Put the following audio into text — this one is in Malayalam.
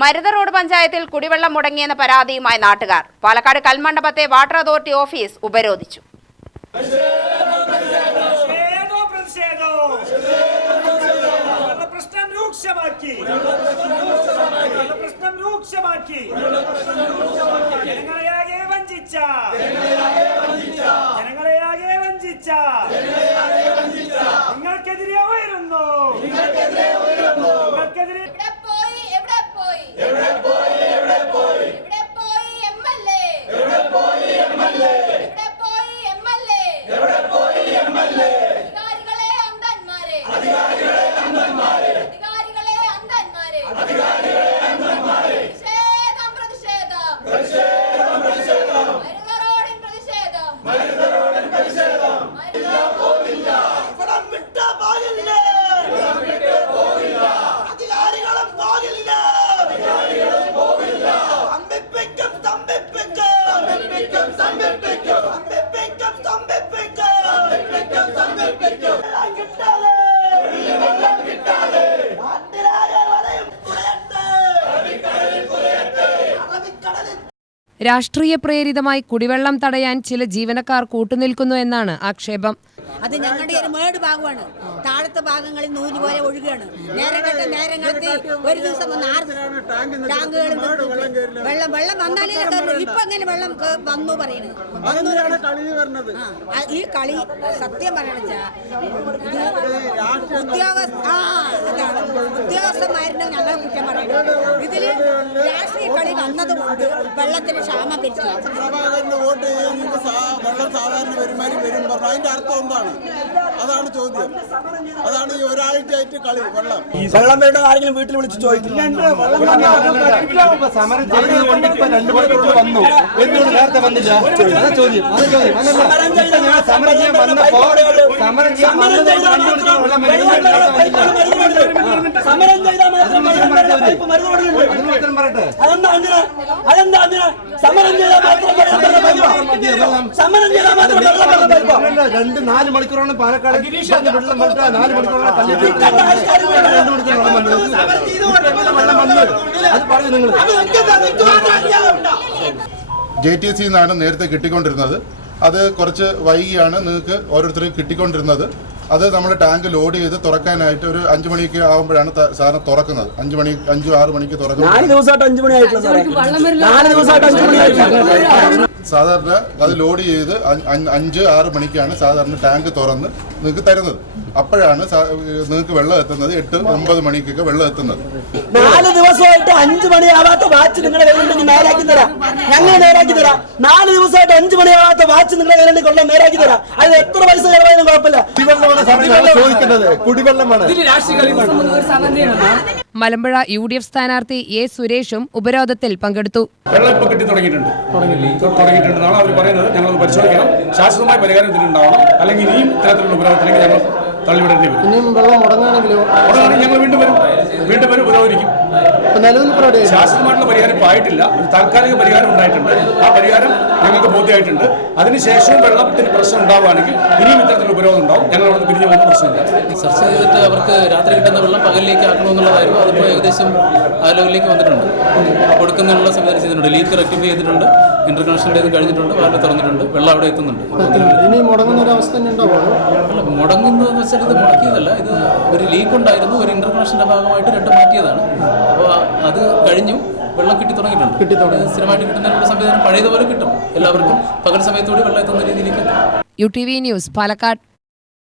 മരുത റോഡ് പഞ്ചായത്തിൽ കുടിവെള്ളം മുടങ്ങിയെന്ന പരാതിയുമായി നാട്ടുകാർ. പാലക്കാട് കൽമണ്ഡപത്തെ വാട്ടർ അതോറിറ്റി ഓഫീസ് ഉപരോധിച്ചു. രാഷ്ട്രീയ പ്രേരിതമായി കുടിവെള്ളം തടയാൻ ചില ജീവനക്കാർ കൂട്ടുനിൽക്കുന്നു എന്നാണ് ആക്ഷേപം. അത് ഞങ്ങളുടെ ഒരു മേട് ഭാഗമാണ്. താഴത്തെ ഭാഗങ്ങളിൽ നൂല് പോലെ ഒഴുകുകയാണ്. നേരങ്ങളെത്തി ഒരു ദിവസം വന്ന് 6 ടാങ്കുകൾ വെള്ളം വന്നാലേ ഇപ്പൊ അങ്ങനെ വെള്ളം വന്നു പറയുന്നത്. ഈ കളി സത്യം പറയണ ഉദ്യോഗസ്ഥന്മാരുടെ ഞങ്ങളെ കുറ്റം പറയുന്നത്. ഇതില് രാഷ്ട്രീയ കളി വന്നതുകൊണ്ട് വെള്ളത്തിന് ക്ഷാമം പറ്റി. അതാണ് ചോദ്യം. അതാണ് ഈ ഒരാഴ്ചയായിട്ട് കളി. വെള്ളം വേണ്ട ആരെങ്കിലും വീട്ടിൽ വിളിച്ച് ചോദിക്കും. സമരം വന്നു നേരത്തെ വന്നില്ല. ചോദ്യം സമരം ചെയ്യാൻ വന്നപ്പോ സമരം പറയട്ടെ. രണ്ട് 4 മണിക്കൂറാണ് പാലക്കാട് വെള്ളം വന്നിട്ട് 4 മണിക്കൂറാണ് അത് പറഞ്ഞു നിങ്ങൾ. JTC എന്നാണ് നേരത്തെ കിട്ടിക്കൊണ്ടിരുന്നത്. അത് കുറച്ച് വൈകിയാണ് നിങ്ങൾക്ക് ഓരോരുത്തരും കിട്ടിക്കൊണ്ടിരുന്നത്. അത് നമ്മൾ ടാങ്ക് ലോഡ് ചെയ്ത് തുറക്കാനായിട്ട് ഒരു 5 മണിക്ക് ആകുമ്പോഴാണ് സാധനം തുറക്കുന്നത്. 5-6 മണിക്ക് തുറക്കുന്നത്. സാധാരണ അത് ലോഡ് ചെയ്ത് 5-6 മണിക്കാണ് സാധാരണ ടാങ്ക് തുറന്ന് നിങ്ങൾക്ക് തരുന്നത്. അപ്പോഴാണ് നിങ്ങൾക്ക് വെള്ളം എത്തുന്നത് 8-9 മണിക്കൊക്കെ വെള്ളം എത്തുന്നത്. 4 ദിവസമായിട്ട് 5 മണിയാവാത്ത വാച്ച് നിങ്ങളെ കയ്യിലുണ്ടെങ്കിൽ നേരാക്കി തരാം. ഞങ്ങൾ നേരാക്കി തരാം. 4 ദിവസമായിട്ട് 5 മണിയാവാത്ത വാച്ച് നിങ്ങളെ കയ്യിലുണ്ടെങ്കിൽ കൊള്ളാൻ നേരാക്കി തരാം. അത് എത്ര പൈസ ചെലവായാലും കുഴപ്പമില്ല. കുടിവെള്ളമാണ്. മലമ്പുഴ UDF സ്ഥാനാർത്ഥി A. സുരേഷും ഉപരോധത്തിൽ പങ്കെടുത്തു. വെള്ളം ഇപ്പോൾ കിട്ടി തുടങ്ങിയിട്ടുണ്ട്. നാളെ അവർ പറയുന്നത് ഞങ്ങൾ പരിശോധിക്കണം. ശാശ്വതമായ പരിഹാരം ഇതിനുണ്ടാവണം. അല്ലെങ്കിൽ ഇനിയും ഇത്തരത്തിലുള്ള ഉപരോധത്തിലേക്ക് ഞങ്ങൾ തള്ളിവിടേണ്ടി വരും. വെള്ളം മുടങ്ങുകയാണെങ്കിൽ ഞങ്ങൾ വീണ്ടും വരും ഉപരോധിക്കും. ശാശ്വതമായിട്ടുള്ള പരിഹാരം ഇപ്പോൾ ആയിട്ടില്ല. ഒരു താൽക്കാലിക പരിഹാരം ഉണ്ടായിട്ടുണ്ട്. ആ പരിഹാരം ഞങ്ങൾക്ക് ബോധ്യമായിട്ടുണ്ട്. അതിനുശേഷവും വെള്ളത്തിന് പ്രശ്നം ഉണ്ടാവുകയാണെങ്കിൽ ഇനിയും ഇത്തരത്തിലുള്ള ഉപരോധം ഉണ്ടാവും. ഞങ്ങൾ അവിടെ പിരിഞ്ഞു പോകുന്ന പ്രശ്നമില്ല. ചർച്ച ചെയ്തിട്ട് അവർക്ക് രാത്രി കിട്ടുന്ന വെള്ളം പകലിലേക്ക് ആക്കണമെന്നുള്ളതായിരുന്നു. അതിപ്പോൾ ഏകദേശം ആ ലെവലിലേക്ക് വന്നിട്ടുണ്ട്. കൊടുക്കുന്നതിനുള്ള സംവിധാനം ചെയ്തിട്ടുണ്ട്. ലീക്ക് റെക്ടിഫൈ ചെയ്തിട്ടുണ്ട്. ഇന്റർ കണക്ഷൻ്റെ കഴിഞ്ഞിട്ടുണ്ട്. വാർഡ് തുറന്നിട്ടുണ്ട്. വെള്ളം അവിടെ എത്തുന്നുണ്ട്. ഇനി മുടങ്ങുന്ന ഒരു അവസ്ഥ തന്നെ ഉണ്ടാവുമോ? അല്ല, മുടങ്ങുന്നതെന്ന് വെച്ചാൽ ഇത് മുടക്കിയതല്ല. ഇത് ഒരു ലീക്ക് ഉണ്ടായിരുന്നു. ഒരു ഇന്റർ കണക്ഷൻ്റെ ഭാഗമായിട്ട് 2 മാറ്റിയതാണ്. അപ്പോൾ അത് കഴിഞ്ഞു. വെള്ളം കിട്ടി തുടങ്ങിയിട്ടുണ്ട്. സ്ഥിരമായിട്ട് കിട്ടുന്നതിനുള്ള സംവിധാനം പഴയതുപോലെ കിട്ടും. എല്ലാവർക്കും പകൽ സമയത്തോടെ വെള്ളം എത്തുന്ന രീതിയിലേക്ക്. UTV news Palakkad.